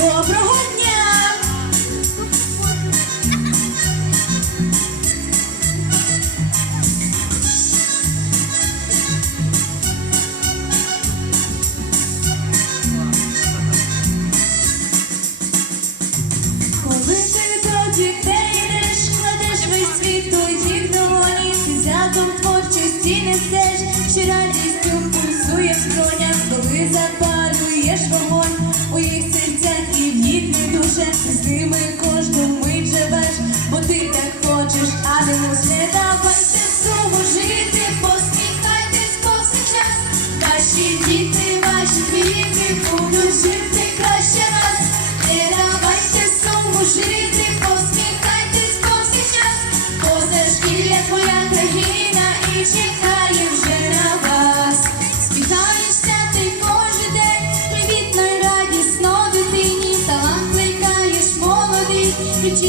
Доброго дня! Коли ти до дітей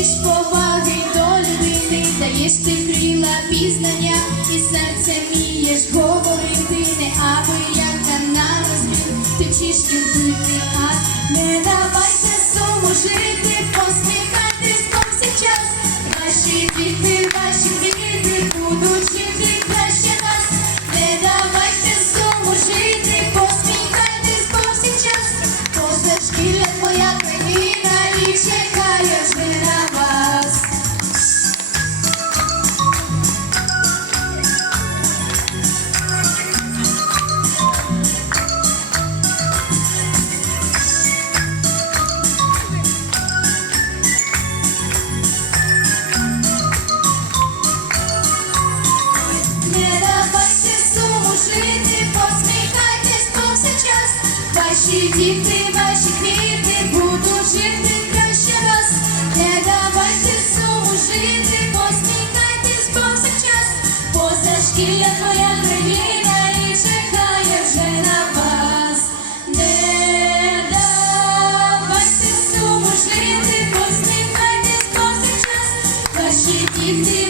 вчиш поваги до людини, даєш ти крила пізнання і серце мієш, говорити, не аби як на розбір, ти вчиш любити, а не давай. всі діти ваші квіти будуть жити краще раз, не давайте суму жити, посміхайтесь повсякчас, позашкілля твоя країна і чекає вже на вас, не давайте суму жити, посміхайтесь повсякчас, ваші діти.